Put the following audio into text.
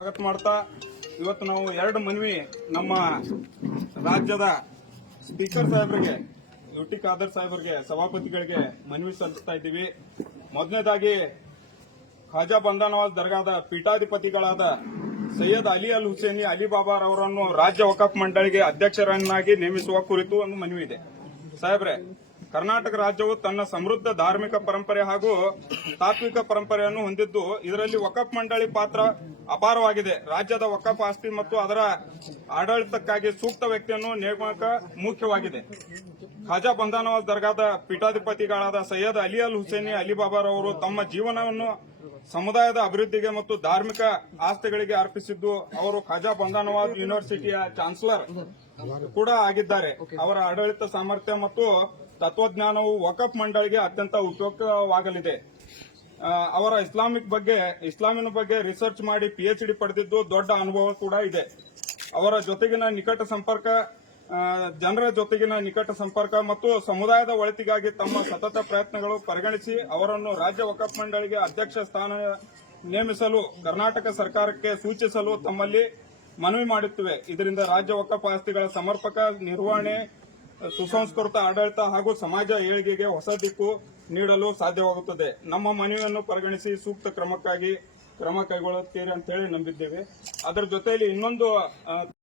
ಸ್ವಾಗತ ಮಾಡ್ತಾ ಇವತ್ತು ನಾವು ಎರಡು ಮನವಿ ನಮ್ಮ ರಾಜ್ಯದ ಸ್ಪೀಕರ್ ಸಾಹೇಬರಿಗೆ ಯುಟಿ ಖಾದರ್ ಸಾಹೇಬರಿಗೆ ಸಭಾಪತಿಗಳಿಗೆ ಮನವಿ ಸಲ್ಲಿಸ್ತಾ ಇದ್ದೀವಿ. ಮೊದಲನೇದಾಗಿ ಖಾಜಾ ಬಂದಾ ನವಾಜ್ ದರ್ಗಾದ ಪೀಠಾಧಿಪತಿಗಳಾದ ಸೈಯದ್ ಅಲಿ ಅಲ್ ಹುಸೇನಿ ಅಲಿಬಾಬಾರ್ ಅವರನ್ನು ರಾಜ್ಯ ವಕಫ್ ಮಂಡಳಿಗೆ ಅಧ್ಯಕ್ಷರನ್ನಾಗಿ ನೇಮಿಸುವ ಕುರಿತು ಒಂದು ಮನವಿ ಇದೆ. ಸಾಹೇಬ್ರೆ, ಕರ್ನಾಟಕ ರಾಜ್ಯವು ತನ್ನ ಸಮೃದ್ಧ ಧಾರ್ಮಿಕ ಪರಂಪರೆ ಹಾಗೂ ತಾತ್ವಿಕ ಪರಂಪರೆಯನ್ನು ಹೊಂದಿದ್ದು ಇದರಲ್ಲಿ ವಕಫ್ ಮಂಡಳಿ ಪಾತ್ರ ಅಪಾರವಾಗಿದೆ. ರಾಜ್ಯದ ವಕಫ್ ಆಸ್ತಿ ಮತ್ತು ಅದರ ಆಡಳಿತಕ್ಕಾಗಿ ಸೂಕ್ತ ವ್ಯಕ್ತಿಯನ್ನು ನೇಮಕ ಮುಖ್ಯವಾಗಿದೆ. ಖಾಜಾ ಬಂದಾ ನವಾಜ್ ದರ್ಗಾದ ಪೀಠಾಧಿಪತಿಗಳಾದ ಸೈಯದ್ ಅಲಿ ಅಲ್ ಹುಸೇನಿ ಅಲಿಬಾಬಾರ್ ಅವರು ತಮ್ಮ ಜೀವನವನ್ನು ಸಮುದಾಯದ ಅಭಿವೃದ್ಧಿಗೆ ಮತ್ತು ಧಾರ್ಮಿಕ ಆಸ್ತಿಗಳಿಗೆ ಅರ್ಪಿಸಿದ್ದು ಅವರು ಖಾಜಾ ಬಂದಾ ನವಾಜ್ ಯೂನಿವರ್ಸಿಟಿಯ ಚಾನ್ಸಲರ್ ಕೂಡ ಆಗಿದ್ದಾರೆ. ಅವರ ಆಡಳಿತ ಸಾಮರ್ಥ್ಯ ಮತ್ತು ತತ್ವಜ್ಞಾನವು ವಕಫ್ ಮಂಡಳಿಗೆ ಅತ್ಯಂತ ಉಪಯುಕ್ತವಾಗಲಿದೆ. ಅವರ ಇಸ್ಲಾಮಿನ ಬಗ್ಗೆ ರಿಸರ್ಚ್ ಮಾಡಿ PhD ಪಡೆದಿದ್ದು ದೊಡ್ಡ ಅನುಭವ ಕೂಡ ಇದೆ. ಅವರ ಜೊತೆಗಿನ ನಿಕಟ ಸಂಪರ್ಕ, ಜನರ ಜೊತೆಗಿನ ನಿಕಟ ಸಂಪರ್ಕ ಮತ್ತು ಸಮುದಾಯದ ಒಳಿತಿಗಾಗಿ ತಮ್ಮ ಸತತ ಪ್ರಯತ್ನಗಳು ಪರಿಗಣಿಸಿ ಅವರನ್ನು ರಾಜ್ಯ ವಕಫ್ ಮಂಡಳಿಗೆ ಅಧ್ಯಕ್ಷ ಸ್ಥಾನ ನೇಮಿಸಲು ಕರ್ನಾಟಕ ಸರ್ಕಾರಕ್ಕೆ ಸೂಚಿಸಲು ತಮ್ಮಲ್ಲಿ ಮನವಿ ಮಾಡುತ್ತೇವೆ. ಇದರಿಂದ ರಾಜ್ಯ ವಕಫ್ ಆಸ್ತಿಗಳ ಸಮರ್ಪಕ ನಿರ್ವಹಣೆ, ಸುಸಂಸ್ಕೃತ ಆಡಳಿತ ಹಾಗೂ ಸಮಾಜ ಏಳಿಗೆಗೆ ಹೊಸ ದಿಕ್ಕು ನೀಡಲು ಸಾಧ್ಯವಾಗುತ್ತದೆ. ನಮ್ಮ ಮನವಿಯನ್ನು ಪರಿಗಣಿಸಿ ಸೂಕ್ತ ಕ್ರಮ ಕೈಗೊಳ್ಳುತ್ತೀರಿ ಅಂತ ಹೇಳಿ ನಂಬಿದ್ದೇವೆ. ಅದರ ಜೊತೆಯಲ್ಲಿ ಇನ್ನೊಂದು